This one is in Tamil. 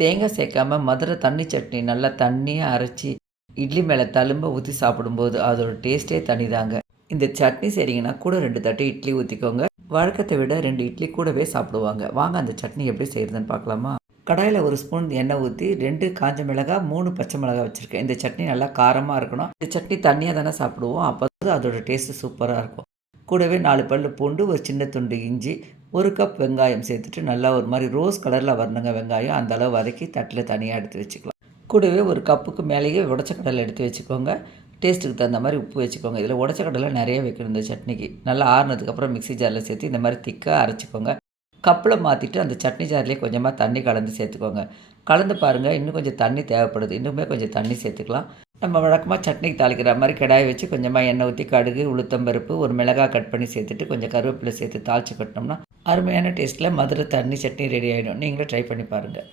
தேங்காய் சேர்க்காம மதுரை தண்ணி சட்னி நல்லா தண்ணியா அரைச்சி இட்லி மேலே தழும்ப ஊற்றி சாப்பிடும்போது அதோட டேஸ்ட்டே தனிதாங்க. இந்த சட்னி செய்றீங்கன்னா கூட 2 தட்டு இட்லி ஊற்றிக்கோங்க. வழக்கத்தை விட 2 இட்லி கூடவே சாப்பிடுவாங்க. வாங்க அந்த சட்னி எப்படி செய்கிறதுன்னு பார்க்கலாமா? கடாயில் 1 ஸ்பூன் எண்ணெய் ஊற்றி 2 காஞ்ச மிளகாய் 3 பச்சை மிளகாய் வச்சுருக்கேன். இந்த சட்னி நல்லா காரமாக இருக்கணும். இந்த சட்னி தண்ணியாக தானே சாப்பிடுவோம். அப்போ அதோட டேஸ்ட்டு சூப்பராக இருக்கும். கூடவே 4 பல்லு பூண்டு, ஒரு சின்ன துண்டு இஞ்சி, 1 கப் வெங்காயம் சேர்த்துட்டு நல்லா ஒரு மாதிரி ரோஸ் கலரில் வரணுங்க வெங்காயம். அந்த அளவு வதக்கி தட்டில் தனியாக எடுத்து வச்சுக்கலாம். கூடவே ஒரு கப்புக்கு மேலேயே உடச்ச கடலை எடுத்து வச்சுக்கோங்க. டேஸ்ட்டுக்கு தகுந்த மாதிரி உப்பு வச்சுக்கோங்க. இதில் உடச்ச கடலை நிறைய வைக்கணும் இந்த சட்னிக்கு. நல்லா ஆறுனதுக்கப்புறம் மிக்ஸி ஜாரில் சேர்த்து இந்த மாதிரி திக்காக அரைச்சிக்கோங்க. கப்பில் மாற்றிட்டு அந்த சட்னி ஜார்லேயே கொஞ்சமாக தண்ணி கலந்து சேர்த்துக்கோங்க. கலந்து பாருங்கள், இன்னும் கொஞ்சம் தண்ணி தேவைப்படுது. இன்னுமே கொஞ்சம் தண்ணி சேர்த்துக்கலாம். நம்ம வழக்கமாக சட்னிக்கு தாளிக்கிற மாதிரி கடாயை வச்சு கொஞ்சமாக எண்ணெய் ஊற்றி கடுகு, உளுத்தம்பருப்பு, ஒரு மிளகாய் கட் பண்ணி சேர்த்துட்டு கொஞ்சம் கருவேப்பிலை சேர்த்து தாளித்து கொட்டினோம்னா அருமையான டேஸ்ட்டில் மதுரை தண்ணி சட்னி ரெடி ஆகிடும். நீங்களும் ட்ரை பண்ணி பாருங்கள்.